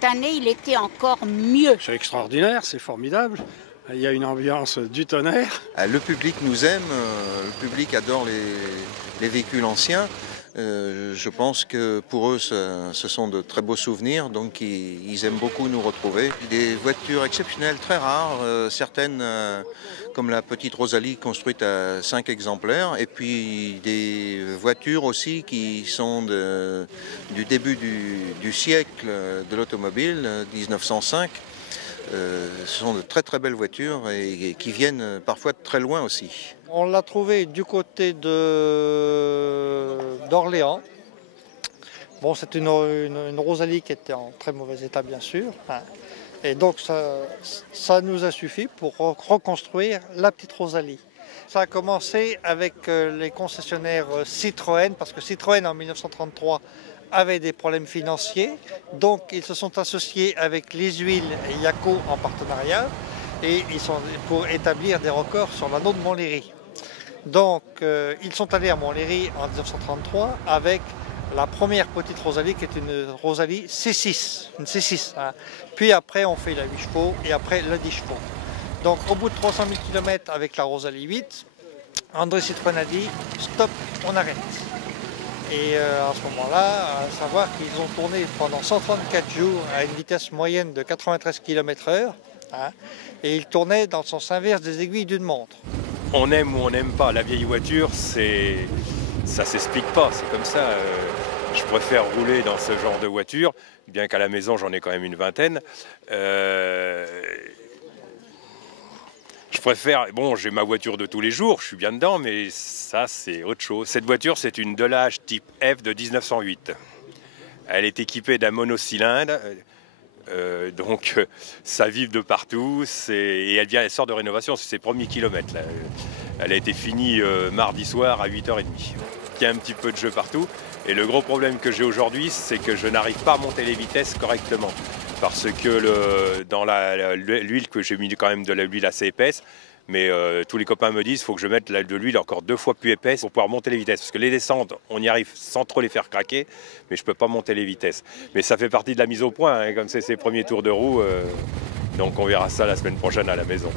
cette année, il était encore mieux. C'est extraordinaire, c'est formidable. Il y a une ambiance du tonnerre. Le public nous aime, le public adore les véhicules anciens. Je pense que pour eux, ce sont de très beaux souvenirs, donc ils aiment beaucoup nous retrouver. Des voitures exceptionnelles, très rares, certaines comme la petite Rosalie construite à 5 exemplaires, et puis des voitures aussi qui sont du début du siècle de l'automobile, 1905. Ce sont de très très belles voitures et qui viennent parfois de très loin aussi. On l'a trouvé du côté d'Orléans. Bon, c'est une Rosalie qui était en très mauvais état bien sûr. Et donc ça nous a suffi pour reconstruire la petite Rosalie. Ça a commencé avec les concessionnaires Citroën, parce que Citroën en 1933 avait des problèmes financiers, donc ils se sont associés avec les huiles et Yaco en partenariat, et ils sont pour établir des records sur l'anneau de Montlhéry. Donc ils sont allés à Montlhéry en 1933 avec la première petite Rosalie qui est une Rosalie C6, une C6. Hein. Puis après on fait la 8 chevaux et après la 10 chevaux. Donc au bout de 300 000 km avec la Rosalie 8, André Citroën a dit stop, on arrête. Et à ce moment-là, à savoir qu'ils ont tourné pendant 134 jours à une vitesse moyenne de 93 km/h, hein, et ils tournaient dans le sens inverse des aiguilles d'une montre. On aime ou on n'aime pas la vieille voiture, ça s'explique pas, c'est comme ça. Je préfère rouler dans ce genre de voiture, bien qu'à la maison j'en ai quand même une vingtaine. Je préfère, bon, j'ai ma voiture de tous les jours, je suis bien dedans, mais ça c'est autre chose. Cette voiture c'est une Delage type F de 1908. Elle est équipée d'un monocylindre, donc ça vibre de partout, et elle sort de rénovation, c'est ses premiers kilomètres. Là. Elle a été finie mardi soir à 8h30. Il y a un petit peu de jeu partout, et le gros problème que j'ai aujourd'hui, c'est que je n'arrive pas à monter les vitesses correctement. Parce que dans l'huile que j'ai mis quand même de l'huile assez épaisse, mais tous les copains me disent qu'il faut que je mette de l'huile encore 2 fois plus épaisse pour pouvoir monter les vitesses. Parce que les descentes, on y arrive sans trop les faire craquer, mais je ne peux pas monter les vitesses. Mais ça fait partie de la mise au point, hein, comme c'est ses premiers tours de roue, donc on verra ça la semaine prochaine à la maison.